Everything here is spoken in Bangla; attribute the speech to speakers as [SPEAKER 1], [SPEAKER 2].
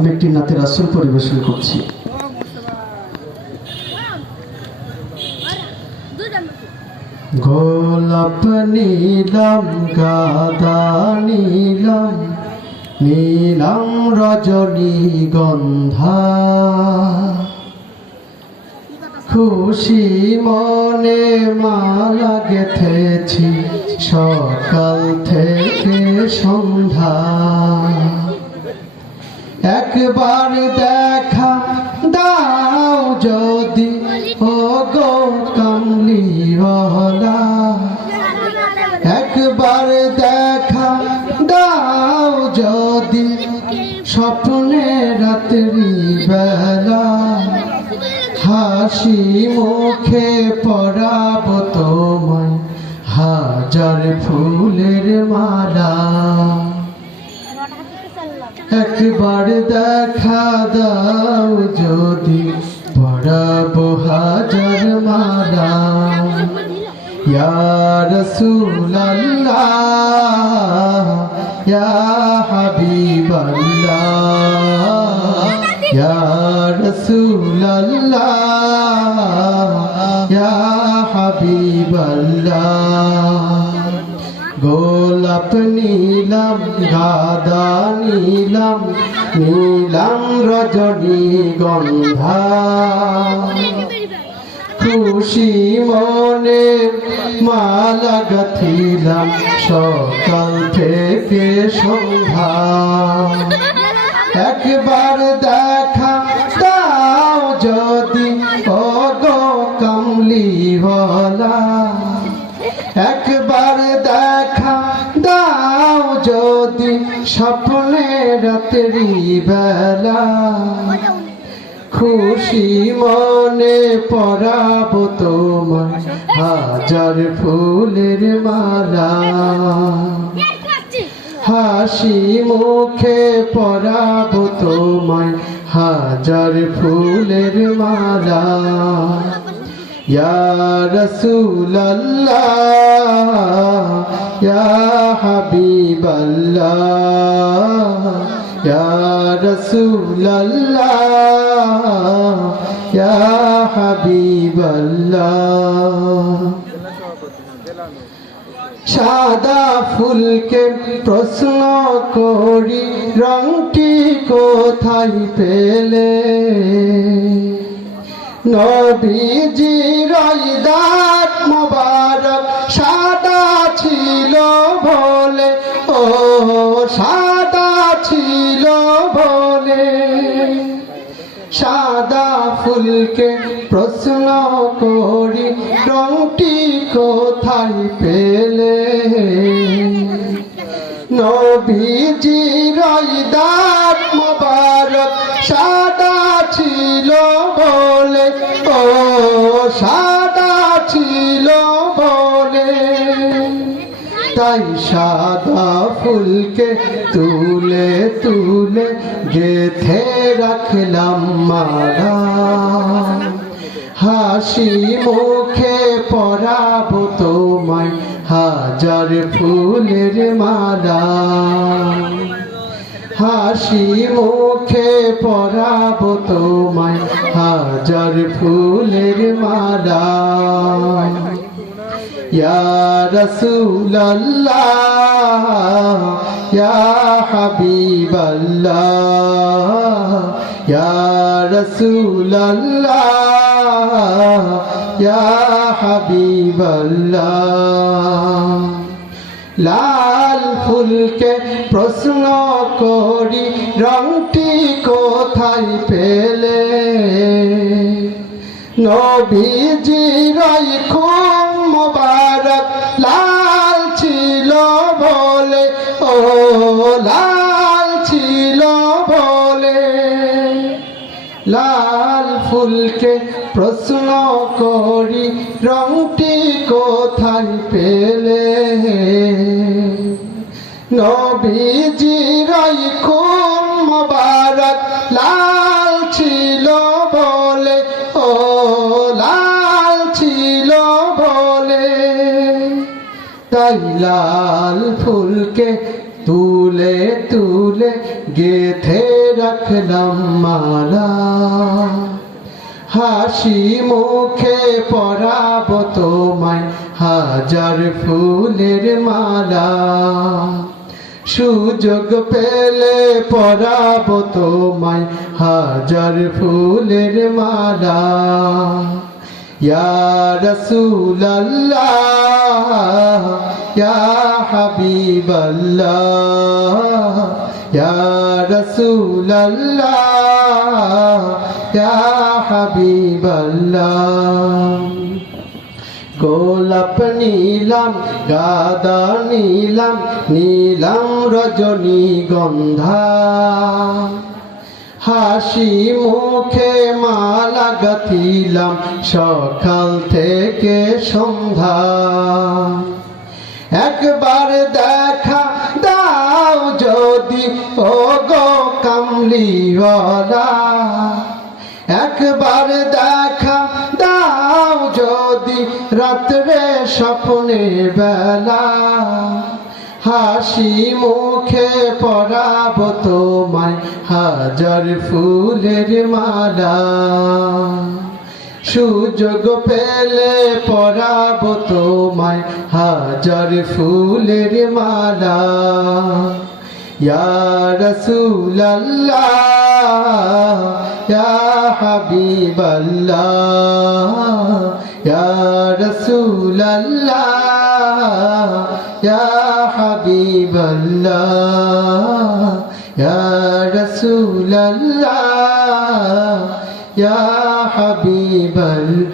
[SPEAKER 1] আমি একটি নাতের আসল পরিবেশন করছি। গোলাপ নীলাম, গাদা নীলাম নীলাম রজনী গন্ধা। খুশি মনে মালা গেথেছি, সকাল থেকে সন্ধ্যা। একবার দেখা দাও যদি ও গো কামলিওয়ালা একবার দেখা দাও যদি, স্বপ্নে রাত্রি বেলা। হাসি মুখে পরাব তোমায়, হাজার ফুলের মালা। একবার দেখা দাও যদি পড়াবো হাজার মালা। রসুলাল্লাহ ইয়া হাবিবাল্লাহ রসুলাল্লাহ ইয়া হাবিবাল্লাহ। গোলাপ নীলাম, গাদা নীলাম নীলাম রজনী গন্ধা। খুশি মনে মালা গাথিলাম, সকাল থেকে সন্ধ্যা। একবার দেখা বেলা খুশি মনে পরাব তোমার হাজার ফুলের মালা। হাসি মুখে পরাব তোমায়। হাজার ফুলের মালা। রসুলাল্লাহ, ইয়া হাবিবাল্লাহ। ইয়া রসুলাল্লাহ, ইয়া হাবিবাল্লাহ। সাদা ফুলকে প্রশ্ন করি, রংটি কোথায় পেলে? নবীজি রইদাত মোবারক, সাদা ছিল বলে প্রশ্ন করি, রংটি কোথায় পেলে? নবীজি রইদাত মোবারক, সাদা ছিল বলে। ও, সাদা ছিল বলে। তাই সাদা ফুলকে তুলে তুলে গেথে রাখলাম মারা হাসি মুখে পরাবো তোমায়, হাজার ফুলের মালা। হাসি মুখে পরাবো তোমায়, হাজার ফুলের মালা। রসুলাল্লাহ, ইয়া হাবিবাল্লাহ। ইয়া রসুলাল্লাহ ইয়া হাবিবাল্লাহ লাল ফুলকে প্রশ্ন করি, রংটি কোথায় পেলে? নবীজি রই খুব মোবারক লাল ছিল বলে, ও লাল লাল ফুলকে প্রশ্ন করি, রংটি কোথায় পেলে? নবীজি রই খুব মোবারক, লাল ছিল বলে, ও লাল ছিল বলে। তাই লাল ফুলকে তুলে তুলে গেথে রাখলাম মালা। হাসি মুখে পরাব তোমায় হাজার ফুলের মালা। সুযোগ পেলে পরাব তোমায় হাজার ফুলের মালা। গোলাপ নীলাম গাদা নীলাম নীলাম রজনী গন্ধা হাসি মুখে মালা গাথিলাম সকাল থেকে সন্ধ্যা। একবার দেখা দাও যদি ও গো কামলিওয়ালা। একবার দেখা দাও যদি, রাত্রে স্বপ্নে বেলা। হাসি মুখে পরাব তোমায়, হাজার ফুলের মালা। সুযোগ পেলে পরাব তোমায়, হাজার ফুলের মালা। রসুলাল্লাহ, ইয়া হাবিবাল্লাহ ইয়া রসুলাল্লাহ ইয়া ইয়া রসুলাল্লাহ ইয়া হাবিবাল্লাহ।